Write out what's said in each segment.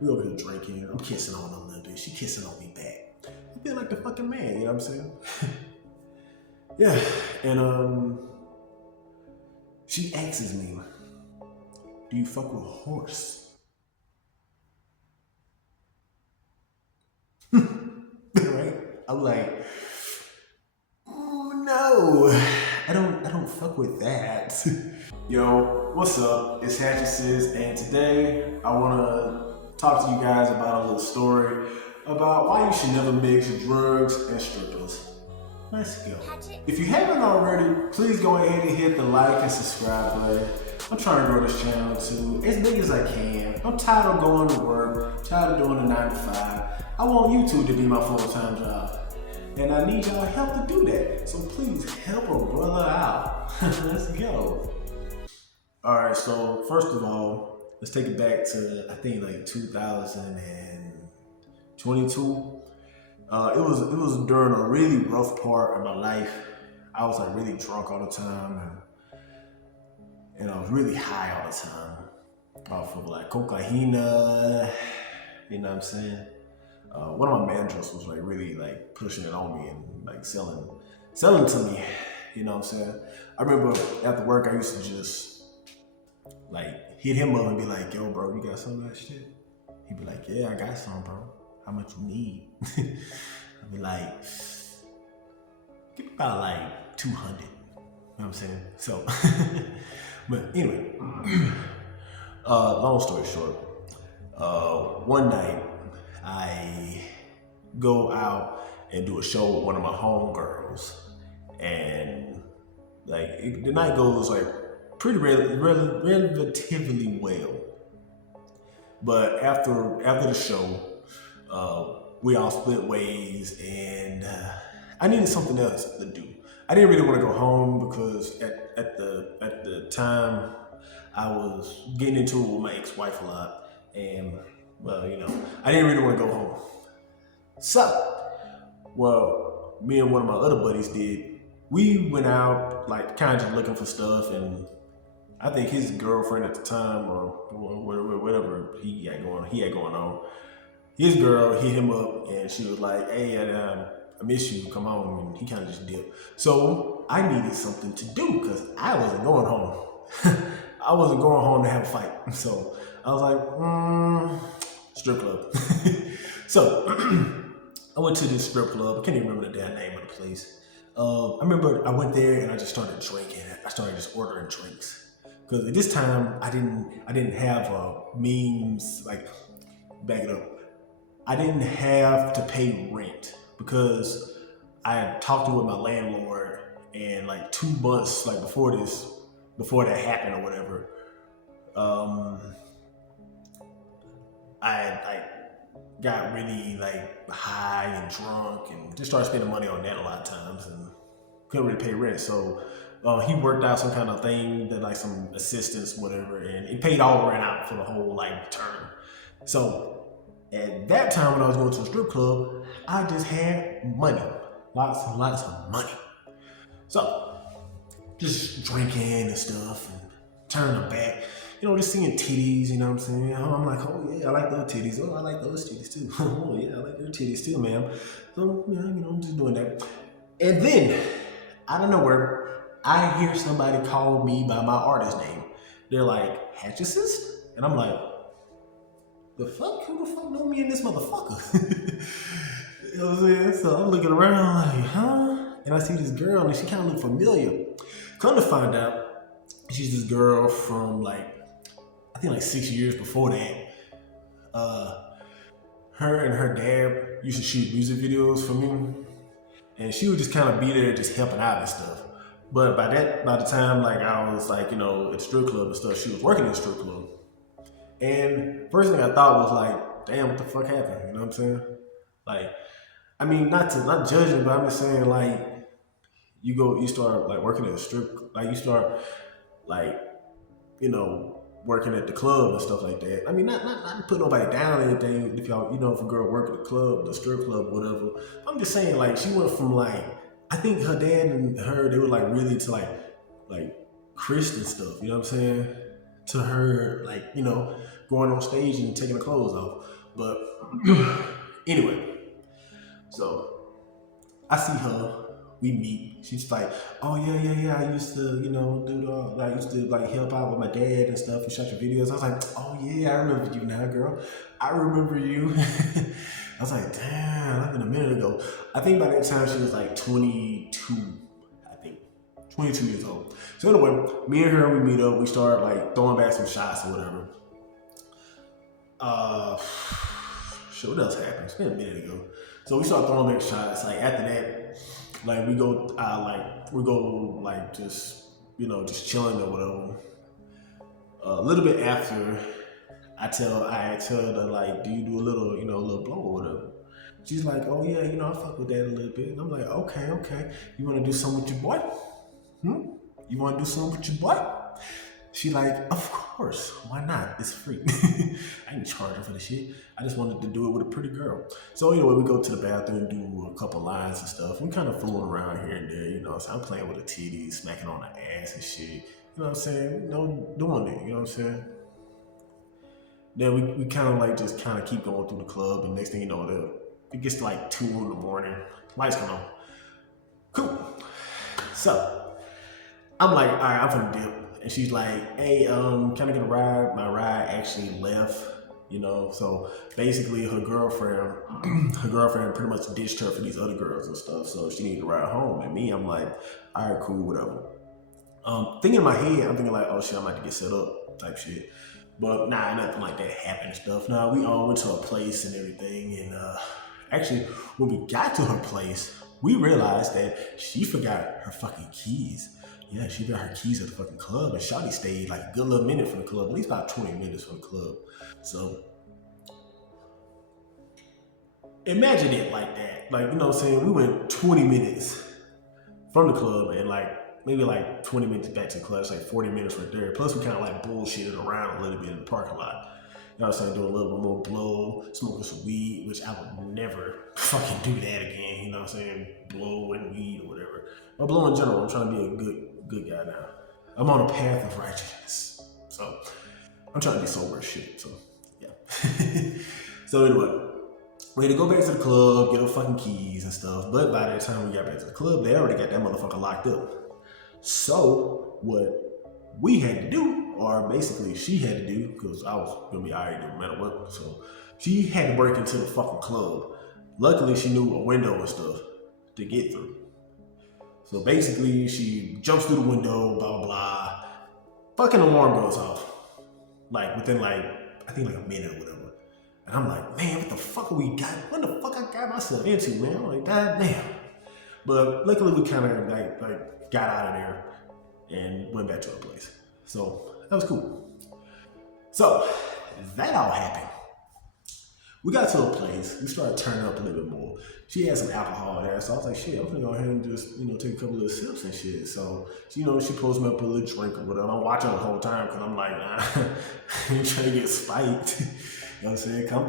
We over here drinking. I'm kissing on her a little bit. She kissing on me back. I feel like the fucking man, you know what I'm saying? Yeah, and she asks me, do you fuck with a horse? Right? I'm like, oh no, I don't fuck with that. Yo, what's up? It's Hatchicist, and today I wanna talk to you guys about a little story about why you should never mix drugs and strippers. Let's go. If you haven't already, please go ahead and hit the like and subscribe button. I'm trying to grow this channel to as big as I can. I'm tired of going to work, I'm tired of doing the 9 to 5. I want YouTube to be my full-time job. And I need y'all help to do that. So please help a brother out. Let's go. Alright, so first of all, let's take it back to I think like 2022. It was during a really rough part of my life. I was like really drunk all the time, and I was really high all the time off of like cocaine. You know what I'm saying? One of my managers was like really like pushing it on me and like selling to me. You know what I'm saying? I remember after work I used to just like hit him up and be like, "Yo, bro, you got some of that shit?" He'd be like, "Yeah, I got some, bro. How much you need?" I'd be like, "Give me about like 200. You know what I'm saying? So, but anyway, long story short, one night I go out and do a show with one of my homegirls, and like the night goes like pretty relatively well. But after the show, we all split ways, and I needed something else to do. I didn't really want to go home because at the time I was getting into it with my ex-wife a lot, and well, you know, I didn't really want to go home. So, well, me and one of my other buddies did. We went out like kind of just looking for stuff, and I think his girlfriend at the time, or whatever he had going on, his girl hit him up and she was like, "Hey, I miss you, come home," and he kind of just dipped. So I needed something to do because I wasn't going home. I wasn't going home to have a fight. So I was like, strip club. So I went to this strip club. I can't even remember the damn name of the place. I remember I went there and I just started drinking. I started just ordering drinks. Because at this time, I didn't have means, like, back it up. I didn't have to pay rent because I had talked with my landlord, and like 2 months like before that happened or whatever, I got really like high and drunk and just started spending money on that a lot of times and couldn't really pay rent. So he worked out some kind of thing that like some assistance, whatever, and he paid all the rent out for the whole like term. So at that time when I was going to a strip club, I just had money, lots and lots of money. So just drinking and stuff and turning back, you know, just seeing titties, you know what I'm saying? I'm like, oh yeah, I like those titties. Oh, I like those titties too. Oh yeah, I like your titties too, ma'am. So, you know, I'm just doing that. And then, out of nowhere, I hear somebody call me by my artist name. They're like, Hatchicist? And I'm like, the fuck? Who the fuck know me in this motherfucker? You know what I'm saying? So I'm looking around like, huh? And I see this girl and she kind of looked familiar. Come to find out, she's this girl from like, I think like 6 years before that. Her and her dad used to shoot music videos for me. And she would just kind of be there just helping out and stuff. But by the time like I was like, you know, at the strip club and stuff, she was working in the strip club. And first thing I thought was like, damn, what the fuck happened? You know what I'm saying? Like, I mean, not judging, but I'm just saying like, you start like working at a strip, like you start like, you know, working at the club and stuff like that. I mean, not put nobody down or anything. If y'all, you know, if a girl work at the club, the strip club, whatever. I'm just saying like, she went from like, I think her dad and her, they were like really to like Christian stuff, you know what I'm saying? To her, like, you know, going on stage and taking the clothes off. But anyway, so I see her. We meet. She's like, oh yeah. I used to, I used to like help out with my dad and stuff and shot your videos. I was like, oh yeah, I remember you now, girl. I remember you. I was like, damn, that's been a minute ago. I think by that time she was like 22. I think 22 years old. So anyway, me and her, we meet up. We start like throwing back some shots or whatever. Shit, what else happened? It's been a minute ago. So we start throwing back shots. Like after that, like we go just chilling or whatever. A little bit after, I asked her to like, do you do a little blow or whatever? She's like, oh yeah, I fuck with that a little bit. And I'm like, okay. You wanna do something with your boy? You wanna do something with your boy? She like, of course, why not? It's free. I ain't charging for the shit. I just wanted to do it with a pretty girl. So anyway, we go to the bathroom and do a couple lines and stuff. We kind of fooling around here and there, so I'm playing with the titties, smacking on the ass and shit. You know what I'm saying? Doing it, you know what I'm saying? Then we kind of like just kind of keep going through the club, and next thing you know, it gets to like 2 in the morning. Lights come on. Cool. So I'm like, all right, I'm finna dip. And she's like, hey, can I get a ride? My ride actually left, So basically her girlfriend pretty much ditched her for these other girls and stuff. So she needed to ride home. And me, I'm like, all right, cool, whatever. Thinking in my head, I'm thinking like, oh shit, I might have to get set up type shit. But nah, nothing like that happened and stuff. Nah, we all went to her place and everything. And actually, when we got to her place, we realized that she forgot her fucking keys. Yeah, she got her keys at the fucking club, and Shawty stayed like a good little minute from the club, at least about 20 minutes from the club. So imagine it like that. Like, you know what I'm saying? We went 20 minutes from the club and like maybe like 20 minutes back to the club. It's like 40 minutes right there. Plus we kind of like bullshitted around a little bit in the parking lot. You know what I'm saying? Do a little bit more blow, smoking some weed, which I would never fucking do that again. You know what I'm saying? Blow and weed or whatever. But blow in general, I'm trying to be a good guy now. I'm on a path of righteousness. So I'm trying to be sober as shit. So yeah. So anyway, we had to go back to the club, get our fucking keys and stuff. But by the time we got back to the club, they already got that motherfucker locked up. So what we had to do, or basically she had to do, because I was gonna be alright no matter what. So she had to break into the fucking club. Luckily, she knew a window and stuff to get through. So basically, she jumps through the window, blah, blah, blah. Fucking alarm goes off. Like, within like, I think like a minute or whatever. And I'm like, man, what the fuck we got? What the fuck I got myself into, man? I'm like, god damn. But luckily, we kind of like got out of there and went back to our place. So that was cool. So that all happened. We got to a place, we started turning up a little bit more. She had some alcohol there, so I was like, shit, I'm gonna go ahead and just, take a couple of sips and shit. So, she posts me up a little drink or whatever. I'm watching the whole time because I'm like, nah, I ain't trying to get spiked. You know what I'm saying? Cause I'm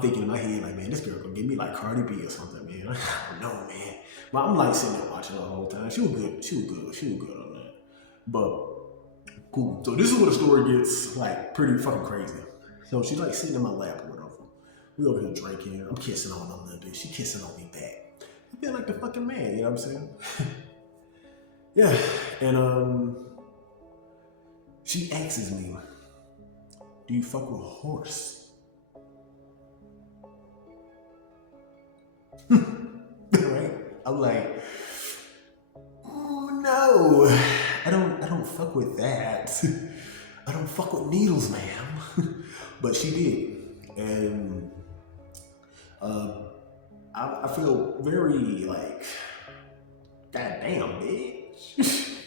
thinking in my head, like, man, this girl gonna give me like Cardi B or something, man. I don't know, man. But I'm like sitting there watching her the whole time. She was good on that. But, cool. So this is where the story gets like pretty fucking crazy. So she's like sitting in my lap or whatever. We over here drinking. I'm kissing on her a little bit. She kissing on me back. I feel like the fucking man, you know what I'm saying? Yeah. And she asks me, do you fuck with a horse? Right? I'm like, oh no. I don't fuck with that. I don't fuck with needles, ma'am. But she did. And I feel very like, goddamn, bitch.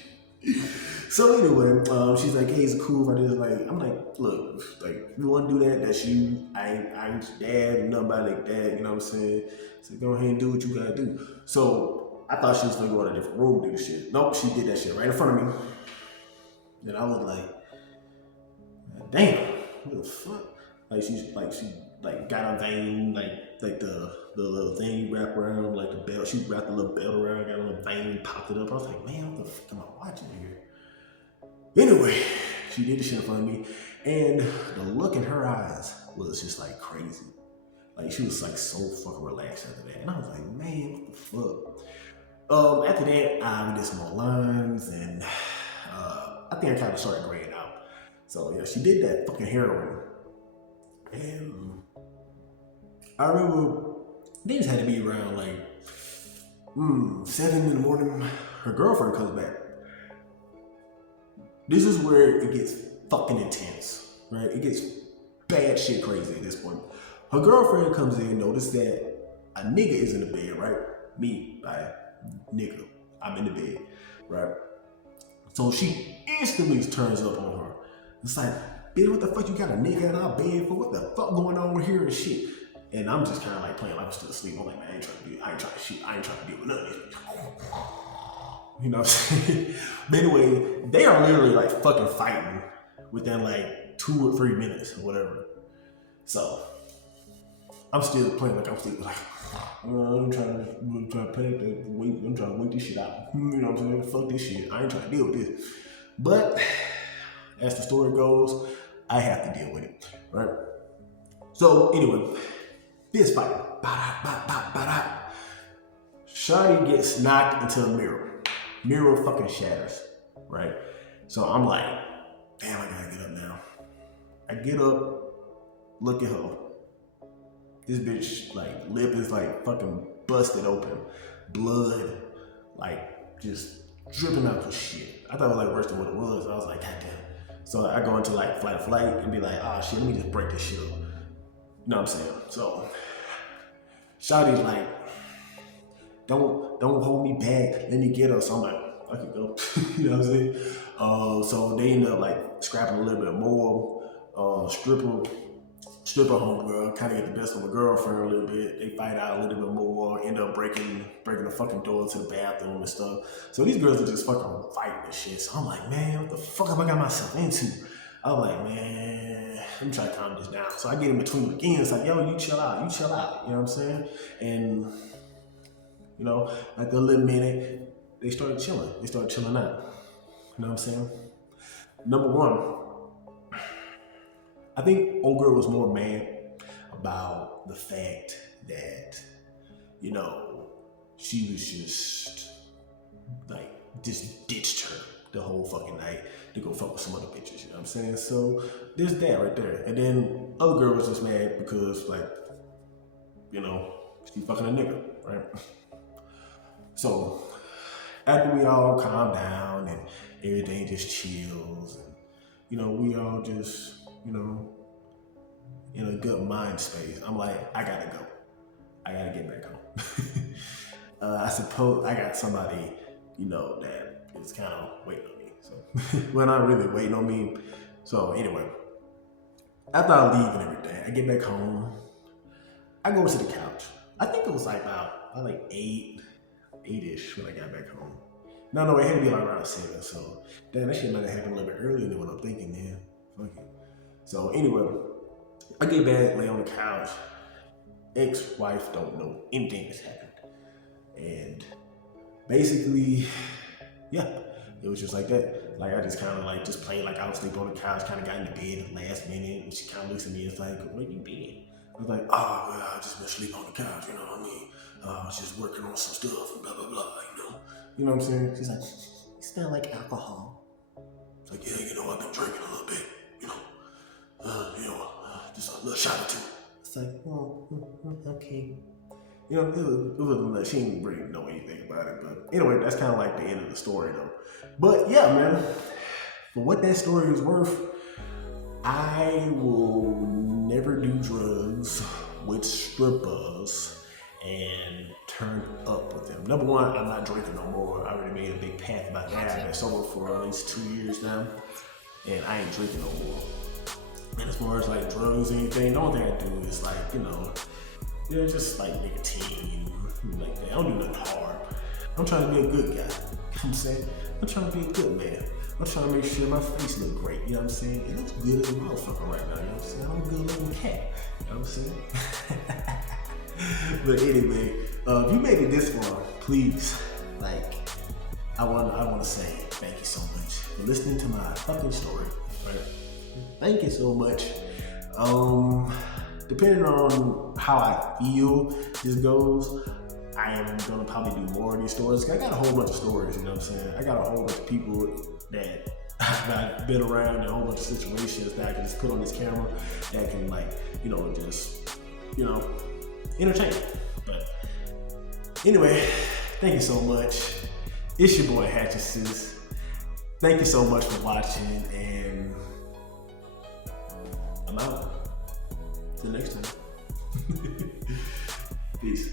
So anyway, she's like, hey, is it cool if I just like, I'm like, look, like, if you want to do that, that's you. I ain't dad, nobody like that, you know what I'm saying? So go ahead and do what you gotta do. So I thought she was gonna go in a different room and do the shit. Nope, she did that shit right in front of me. And I was like, damn, what the fuck? She got a vein, like the little thing you wrap around, like the belt. She wrapped the little belt around, got a little vein, popped it up. I was like, man, what the fuck am I watching here? Anyway, She did the shit in front of me, and the look in her eyes was just like crazy. Like she was like so fucking relaxed after that, and I was like, man, what the fuck? After that, I did some more lines, and I think I kind of started graying out. So yeah, she did that fucking heroin, and I remember things had to be around like 7 in the morning. Her girlfriend comes back. This is where it gets fucking intense, right? It gets bad shit crazy at this point. Her girlfriend comes in, notice that a nigga is in the bed, right? Me, nigga, I'm in the bed, right? So she instantly turns up on her. It's like, bitch, what the fuck you got a nigga in our bed for? What the fuck going on here and shit? And I'm just kind of like playing like I'm still asleep. I'm like, man, I ain't trying to deal with none of this. You know what I'm saying? But anyway, they are literally like fucking fighting within like 2 or 3 minutes or whatever. So I'm still playing like I'm still like, I'm trying to play that wait. I'm trying to wait this shit out. You know what I'm saying? Fuck this shit. I ain't trying to deal with this. But as the story goes, I have to deal with it, right? So anyway, this fight, Shawty gets knocked into a mirror. Mirror fucking shatters, right? So I'm like, damn, I gotta get up now. I get up, look at her. This bitch, like, lip is like fucking busted open. Blood, like, just dripping out her shit. I thought it was like worse than what it was. I was like, God damn. So I go into like fight or flight and be like, oh shit, let me just break this shit up. You know what I'm saying? So Shawty's like, don't hold me back. Let me get her. So I'm like, I can go. You know what I'm saying? So they end up like scrapping a little bit more. Stripper homegirl kind of get the best of my girlfriend a little bit. They fight out a little bit more. End up breaking the fucking door to the bathroom and stuff. So these girls are just fucking fighting and shit. So I'm like, man, what the fuck have I got myself into? I'm like, man, let me try to calm this down. So I get in between them again. It's like, yo, you chill out. You know what I'm saying? And you know, after a little minute, they started chilling. They started chilling out. You know what I'm saying? Number one, I think old girl was more mad about the fact that, you know, she was just ditched her the whole fucking night to go fuck with some other bitches, you know what I'm saying? So there's that right there. And then other girl was just mad because, like, you know, she fucking a nigga, right? So after we all calm down and everything just chills, and, you know, we all just, you know, in a good mind space, I'm like, I gotta go. I gotta get back home. I suppose I got somebody, you know, that is kind of waiting on me. So, well, not really waiting on me. So anyway, after I leave and everything, I get back home. I go to the couch. I think it was like about like 8-ish when I got back home. No, it had to be like around 7. So damn, that shit might have happened a little bit earlier than what I'm thinking, man. Fuck it. So anyway, I get back, lay on the couch. Ex-wife don't know anything that's happened. And basically, yeah, it was just like that. Like I just kind of like just played like I was sleeping on the couch, kind of got in the bed at the last minute, and she kind of looks at me and is like, where you been? I was like, oh, well, I just been sleeping on the couch, you know what I mean? I was just working on some stuff and blah, blah, blah, you know? You know what I'm saying? She's like, you smell like alcohol. It's like, yeah, you know, I've been drinking a little bit, you know, just a little shot or two. It's like, oh, okay. You know, it wasn't like, she didn't really know anything about it. But anyway, that's kind of like the end of the story, though. But yeah, man, for what that story is worth, I will never do drugs with strippers and turn up with them. Number one, I'm not drinking no more. I already made a big path about that. I've been sober for at least 2 years now, and I ain't drinking no more. And as far as like drugs or anything, the only thing I do is like, you know, just like nicotine, like that. I don't do nothing hard. I'm trying to be a good guy. You know what I'm saying? I'm trying to be a good man. I'm trying to make sure my face look great. You know what I'm saying? It looks good as a motherfucker right now. You know what I'm saying? I'm a good looking cat. You know what I'm saying? But anyway, if you made it this far, please, like, I want to say thank you so much for listening to my fucking story. But thank you so much. Depending on how I feel this goes, I am gonna probably do more of these stories. I got a whole bunch of stories, you know what I'm saying? I got a whole bunch of people that I've been around, and a whole bunch of situations that I can just put on this camera that can, like, you know, just, you know, entertain. But anyway, thank you so much. It's your boy Hatchicist. Thank you so much for watching, and I'm out. Till next time. Peace.